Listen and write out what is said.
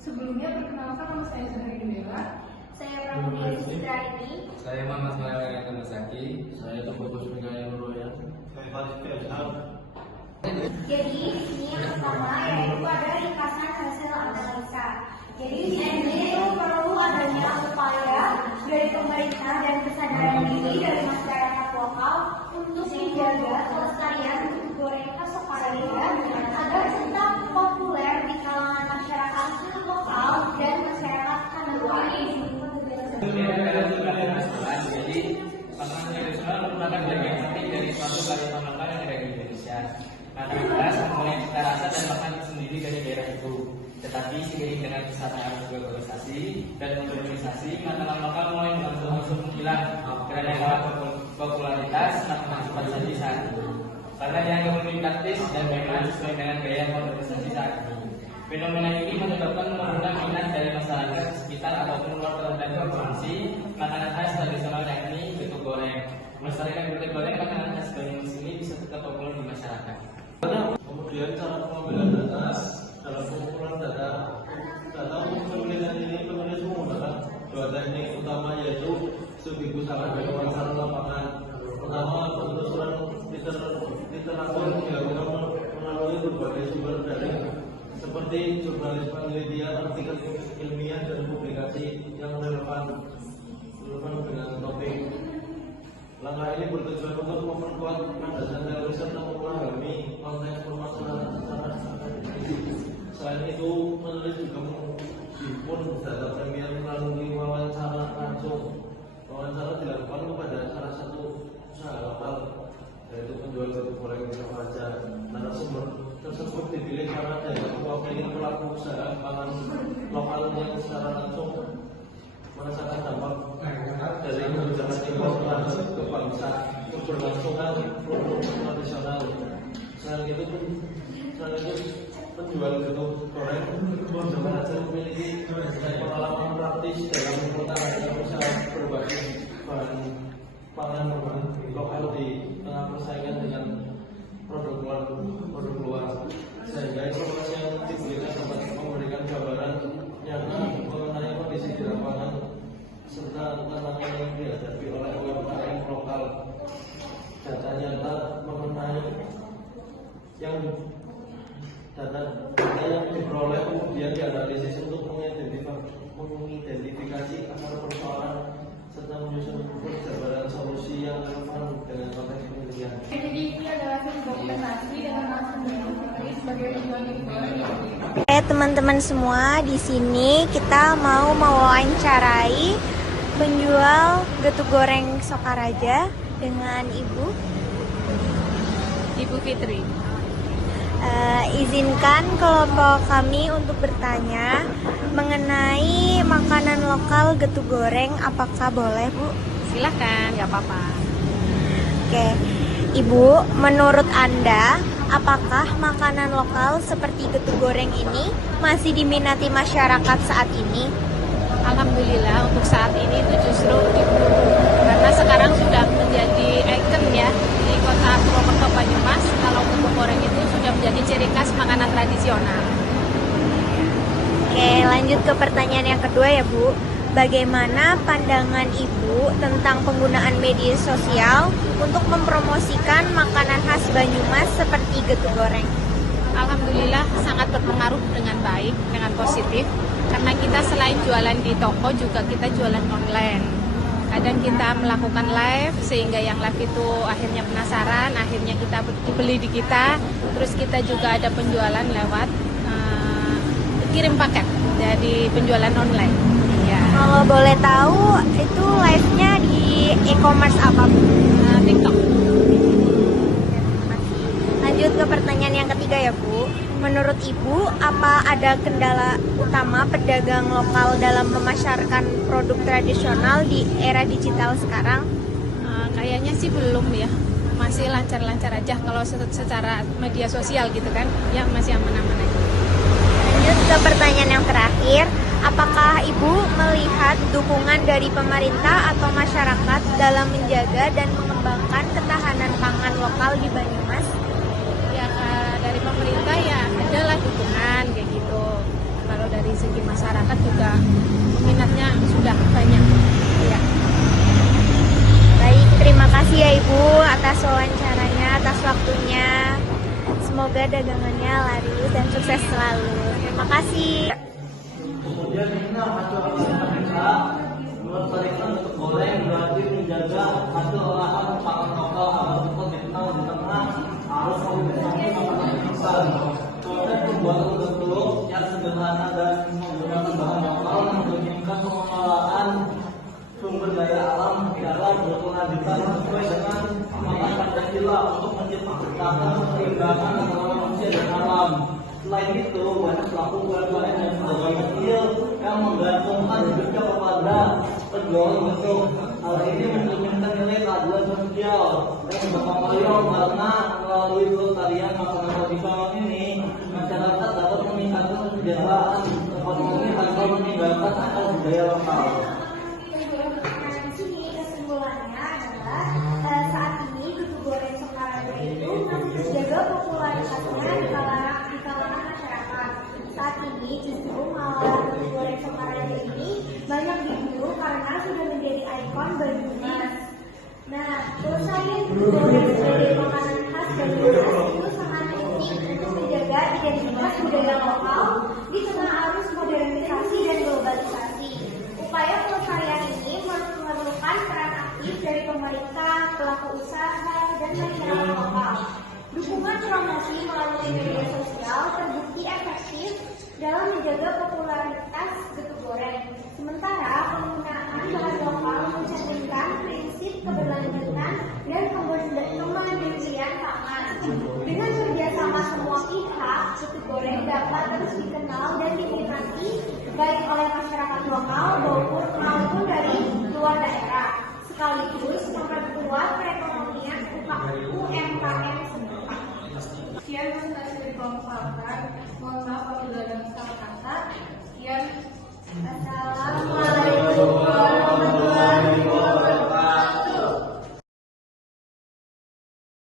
Sebelumnya perkenalkan, nama saya Zahri Dela. Saya Pramudia Citraini. Saya Mamas Malaya Kamasaki. Saya Tubagus Mikaya Nuroyan. Saya Farid Faisal. Jadi di sini yang pertama yaitu ada ringkasan hasil analisa. Jadi di sini itu perlu adanya upaya dari pemerintah dan kesadaran diri dari masyarakat lokal untuk menjaga kelestarian goreng khas Sokaraja agar tetap populer di kalangan masyarakat lokal dan masyarakat luar. Jadi makanan tradisional merupakan bagian penting dari suatu kearifan lokal yang ada di Indonesia. Makanan khas mempunyai cita rasa dan makan sendiri dari daerah itu. Tetapi seiring dengan kesadaran globalisasi dan modernisasi, makanan lokal mulai berangsur menghilang karena popularitas makanan cepat saji saat ini. Karena dianggap lebih praktis dan memang sesuai dengan gaya modernisasi saat ini. Fenomena ini menyebabkan menurunnya minat dari masyarakat sekitar ataupun luar terhadap konsumsi makanan khas tradisional yakni getuk goreng. Melestarikan getuk goreng makanan khas Banyumas ini bisa tetap populer di masyarakat. Kemudian cara pengambilan data dalam pengumpulan data untuk penelitian ini penulis menggunakan dua teknik utama yaitu studi pusaka dan wawancara lapangan. Pertama, penelusuran literatur dilakukan melalui berbagai sumber daring seperti jurnalisme penelitian, artikel ilmiah dan publikasi yang relevan dengan topik. Langkah ini bertujuan untuk memperkuat landasan teori serta memahami konteks permasalahan secara akademis. Selain itu, penulis juga menghimpun data premium melalui wawancara langsung. Wawancara dilakukan kepada salah satu usaha lokal, yaitu penjual getuk goreng di Sokaraja. Narasumber tersebut dipilih karena dari mewakili pelaku usaha pangan lokal yang secara langsung merasakan dampak dari kebijakan impor terhadap kebangsa keberlangsungan produk tradisional. Selain itu penjual getuk goreng Sokaraja memiliki pengalaman praktis dalam mengutarakan usaha berbagai bahan pangan lokal di tengah persaingan dengan produk luar, sehingga informasi yang diberikan dapat memberikan gambaran nyata mengenai kondisi di lapangan serta tantangan yang dihadapi oleh UMKM lokal. Data nyata mengenai data yang diperoleh kemudian dianalisis untuk mengidentifikasi akar persoalan serta menyusun perjalanan solusi yang relevan dengan konteks penelitian. Jadi ini adalah dokumentasi dengan langsung dari sebagai penjual getuk goreng. Oke teman-teman semua, di sini kita mau mewawancarai penjual getuk goreng Sokaraja dengan Ibu Fitri. Izinkan kelompok kami untuk bertanya mengenai makanan lokal getuk goreng, apakah boleh, Bu? Silahkan, nggak apa-apa. Oke, Ibu, menurut Anda, apakah makanan lokal seperti getuk goreng ini masih diminati masyarakat saat ini? Alhamdulillah untuk saat ini itu justru diburu, karena sekarang sudah menjadi ikon ya di kota Purwokerto Banyumas. Kalau getuk goreng itu sudah menjadi ciri khas makanan tradisional. Oke, lanjut ke pertanyaan yang kedua ya, Bu. Bagaimana pandangan Ibu tentang penggunaan media sosial untuk mempromosikan makanan khas Banyumas seperti getuk goreng? Alhamdulillah sangat berpengaruh dengan baik, dengan positif. Karena kita selain jualan di toko juga kita jualan online. Kadang kita melakukan live sehingga yang live itu akhirnya penasaran, akhirnya kita beli di kita. Terus kita juga ada penjualan lewat kirim paket dari penjualan online. Ya. Kalau boleh tahu itu live-nya di e-commerce apa, Bu? TikTok. Lanjut ke pertanyaan yang ketiga ya, Bu. Menurut Ibu, apa ada kendala utama pedagang lokal dalam memasarkan produk tradisional di era digital sekarang? Kayaknya sih belum ya, masih lancar-lancar aja kalau secara media sosial gitu kan, ya masih aman-aman aja. Lanjut ke pertanyaan yang terakhir, apakah Ibu melihat dukungan dari pemerintah atau masyarakat dalam menjaga dan mengembangkan ketahanan pangan lokal di Banyumas? Ya dari pemerintah ya adalah dukungan kayak gitu. Kalau dari segi masyarakat juga peminatnya sudah banyak. Ya. Baik, terima kasih ya Ibu atas wawancaranya, atas waktunya. Semoga dagangannya laris dan sukses selalu. Terima kasih. Kemudian kita masyarakat kita melestarikan untuk goreng berarti menjaga hasil olahan pangan lokal agar tetap dikenal di tengah arus mobilisasi makanan instan. Proses pembuatan telur yang sederhana dan menggunakan bahan lokal menunjukkan pengelolaan sumber daya alam dalam berkelanjutan sesuai dengan amanat Pancasila untuk menciptakan keseimbangan antara manusia dan alam. Selain itu, banyak pelaku UMKM dan pedagang kecil yang menggantungkan hidupnya kepada penjualan bentuk. Hal ini mencerminkan nilai keadilan sosial dan bergotong royong karena melalui pelestarian makanan tradisional ini, masyarakat dapat meningkatkan kesejahteraan ekonomi tanpa meninggalkan asal budaya lokal. Di sini kesimpulannya adalah saat ini duku goreng Soekarno itu masih terjaga popularitasnya di kalangan masyarakat. Saat ini justru malah duku goreng Soekarno ini banyak diburu karena sudah menjadi ikon Banyumas. Nah, pelestarian duku goreng sebagai makanan khas Banyumas itu sangat penting untuk menjaga identitas budaya lokal di tengah arus modernisasi dan globalisasi. Upaya pelestarian ini memerlukan peran aktif dari pemerintah, pelaku usaha, dan masyarakat lokal. Dukungan promosi melalui media sosial terbukti efektif dalam menjaga popularitas duku goreng. Sementara penggunaan bahan lokal mencerminkan prinsip keberlanjutan dan kemandirian pangan. Dengan kerjasama semua pihak, duku goreng dapat terus dikenal dan dinikmati baik oleh masyarakat lokal maupun dari